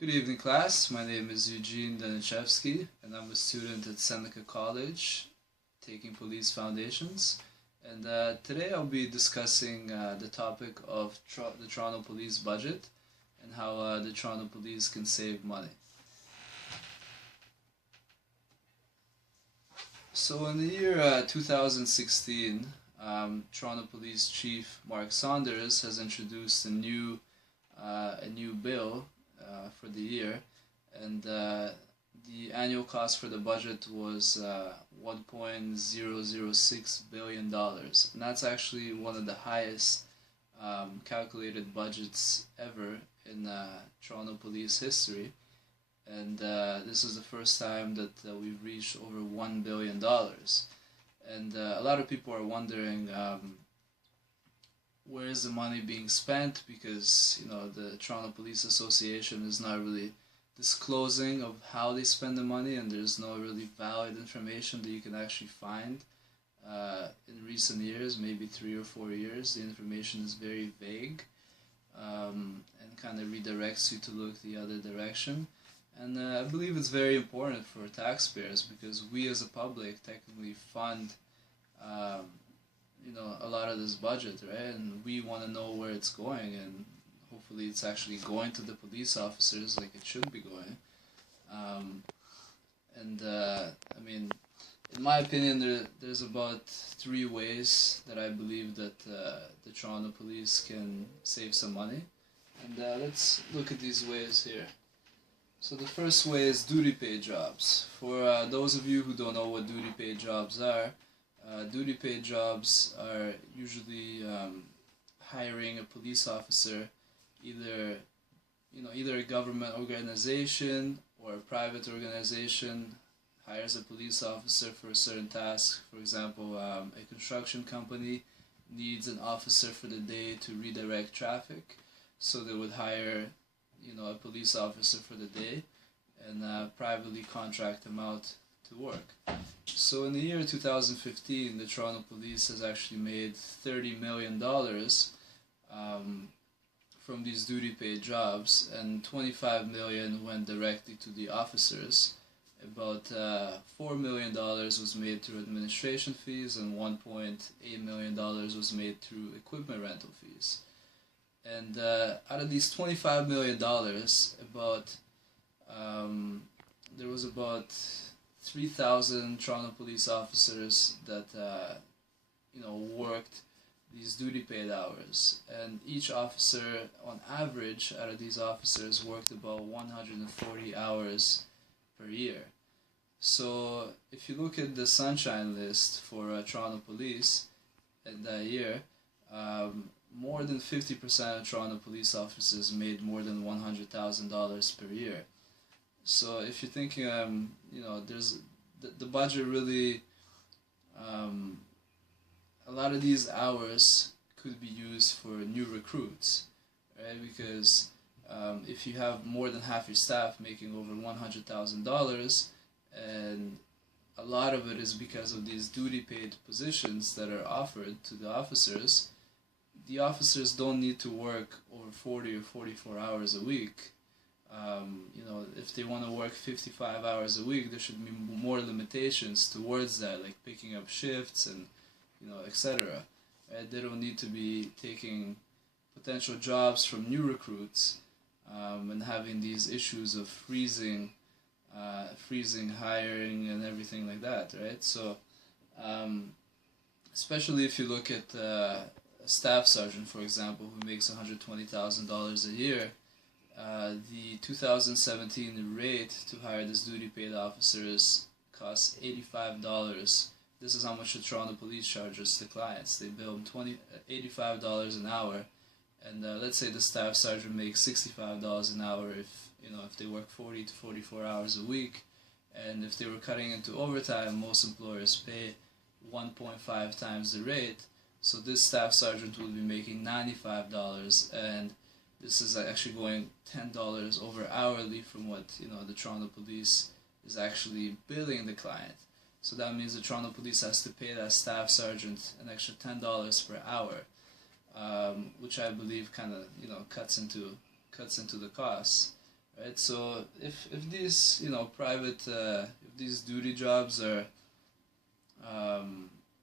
Good evening, class. My name is Eugene Danichevsky, and I'm a student at Seneca College, taking Police Foundations. And today I'll be discussing the topic of the Toronto Police budget and how the Toronto Police can save money. So in the year 2016, Toronto Police Chief Mark Saunders has introduced a new bill for the year, and the annual cost for the budget was $1.006 billion, and that's actually one of the highest calculated budgets ever in Toronto Police history. And this is the first time that we've reached over $1 billion. And a lot of people are wondering, where is the money being spent, because the Toronto Police Association is not really disclosing of how they spend the money, and there's no really valid information that you can actually find. In recent years, maybe 3 or 4 years, the information is very vague and kind of redirects you to look the other direction. And I believe it's very important for taxpayers, because we as a public technically fund a lot of this budget, right? And we want to know where it's going, and hopefully it's actually going to the police officers like it should be going. I mean, in my opinion, there's about 3 ways that I believe that the Toronto Police can save some money. And let's look at these ways here. So the first way is duty paid jobs. For those of you who don't know what duty paid jobs are, duty paid jobs are usually hiring a police officer, either a government organization or a private organization hires a police officer for a certain task. For example, a construction company needs an officer for the day to redirect traffic, so they would hire a police officer for the day and privately contract him out to work. So in the year 2015, the Toronto Police has actually made $30 million from these duty paid jobs, and $25 million went directly to the officers. About $4 million was made through administration fees, and $1.8 million was made through equipment rental fees. And out of these $25 million, there was about 3,000 Toronto police officers that worked these duty paid hours, and each officer on average out of these officers worked about 140 hours per year. So if you look at the sunshine list for Toronto Police in that year, more than 50% of Toronto police officers made more than $100,000 per year. So if you're thinking, there's the budget really, a lot of these hours could be used for new recruits, right? Because if you have more than half your staff making over $100,000, and a lot of it is because of these duty paid positions that are offered to the officers don't need to work over 40 or 44 hours a week. If they want to work 55 hours a week, there should be more limitations towards that, like picking up shifts and etc. Right? They don't need to be taking potential jobs from new recruits and having these issues of freezing hiring and everything like that, right? So especially if you look at a staff sergeant, for example, who makes $120,000 a year, the 2017 rate to hire this duty paid officers costs $85. This is how much the Toronto Police charges the clients. They bill them $85 an hour, and let's say the staff sergeant makes $65 an hour if they work 40 to 44 hours a week, and if they were cutting into overtime, most employers pay 1.5 times the rate. So this staff sergeant will be making $95, and this is actually going $10 over hourly from what the Toronto Police is actually billing the client. So that means the Toronto Police has to pay that staff sergeant an extra $10 per hour, which I believe kind of cuts into the costs, right? So if these private if these duty jobs are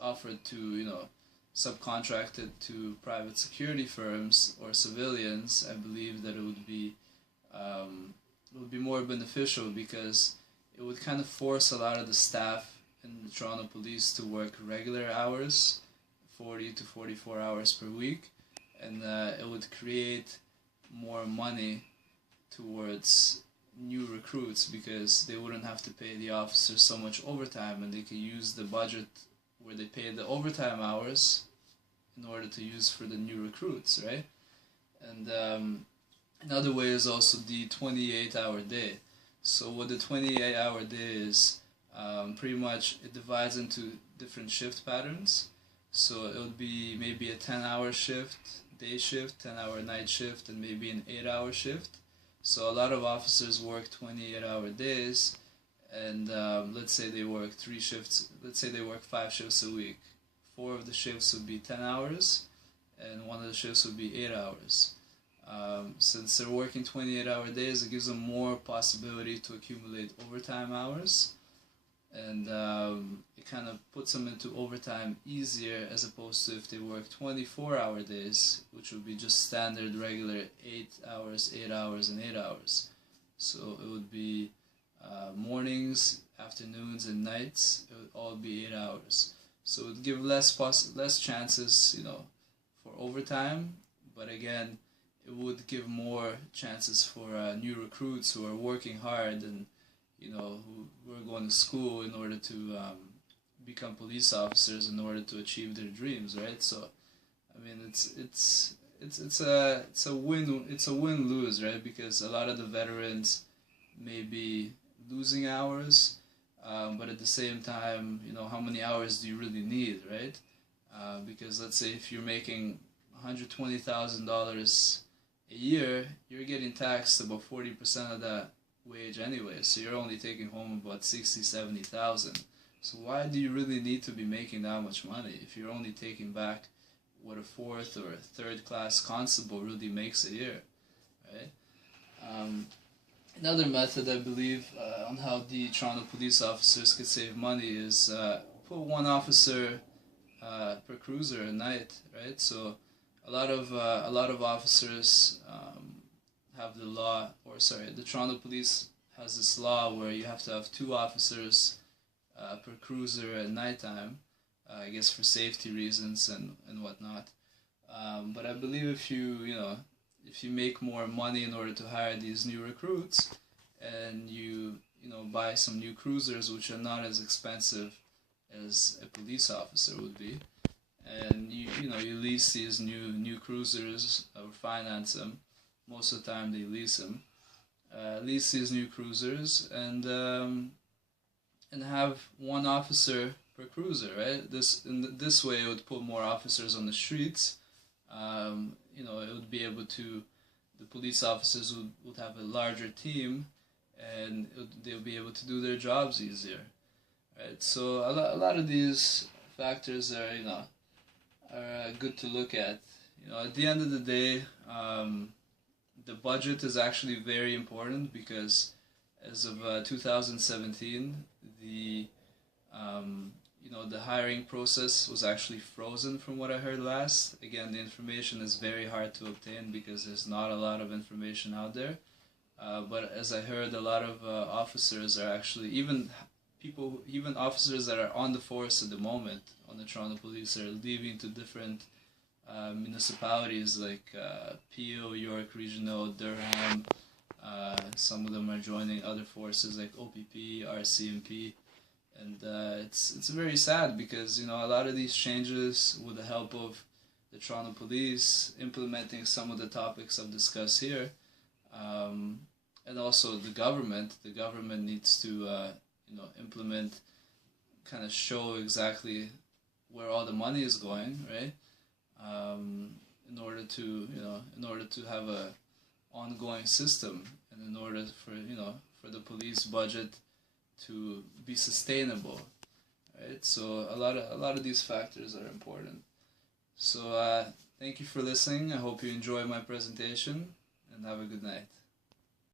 offered to subcontracted to private security firms or civilians, I believe that it would be more beneficial, because it would kind of force a lot of the staff in the Toronto Police to work regular hours, 40 to 44 hours per week, and it would create more money towards new recruits, because they wouldn't have to pay the officers so much overtime, and they could use the budget where they pay the overtime hours in order to use for the new recruits, right? And another way is also the 28-hour day. So what the 28-hour day is, pretty much it divides into different shift patterns. So it would be maybe a 10-hour shift, day shift, 10-hour night shift, and maybe an 8-hour shift. So a lot of officers work 28-hour days, and let's say they work 3 shifts, let's say they work 5 shifts a week. 4 of the shifts would be 10 hours, and 1 of the shifts would be 8 hours. Since they're working 28-hour days, it gives them more possibility to accumulate overtime hours, and it kind of puts them into overtime easier, as opposed to if they work 24-hour days, which would be just standard regular 8 hours, 8 hours, and 8 hours. So it would be mornings, afternoons, and nights. It would all be 8 hours. So it would give less chances, for overtime, but again, it would give more chances for new recruits who are working hard and who are going to school in order to become police officers in order to achieve their dreams, right? So, I mean, it's a win-lose, right? Because a lot of the veterans may be losing hours, but at the same time, how many hours do you really need, right? Because let's say if you're making $120,000 a year, you're getting taxed about 40% of that wage anyway, so you're only taking home about 60,000-70,000. So why do you really need to be making that much money if you're only taking back what a 4th or 3rd class constable really makes a year, right? Another method, I believe, on how the Toronto police officers could save money is put 1 officer per cruiser a night, right? So a lot of officers have the Toronto Police has this law where you have to have 2 officers per cruiser at nighttime, I guess for safety reasons and whatnot. But I believe if you make more money in order to hire these new recruits, and you buy some new cruisers which are not as expensive as a police officer would be, and you lease these new cruisers or finance them. Most of the time they lease them. Lease these new cruisers and have 1 officer per cruiser, right? This way it would put more officers on the streets. It would be able to, the police officers would have a larger team, and they'll be able to do their jobs easier, right? So a lot of these factors are good to look at. At the end of the day, the budget is actually very important, because as of 2017, the hiring process was actually frozen from what I heard last. Again, the information is very hard to obtain because there's not a lot of information out there. But as I heard, a lot of officers are actually, even officers that are on the force at the moment on the Toronto Police, are leaving to different municipalities like Peel, York Regional, Durham. Some of them are joining other forces like OPP, RCMP, and it's very sad, because a lot of these changes, with the help of the Toronto Police implementing some of the topics I've discussed here, and also the government needs to implement, kind of show exactly where all the money is going, right? In order to have a ongoing system, and in order for the police budget to be sustainable, right? So a lot of these factors are important. So thank you for listening. I hope you enjoy my presentation, and have a good night.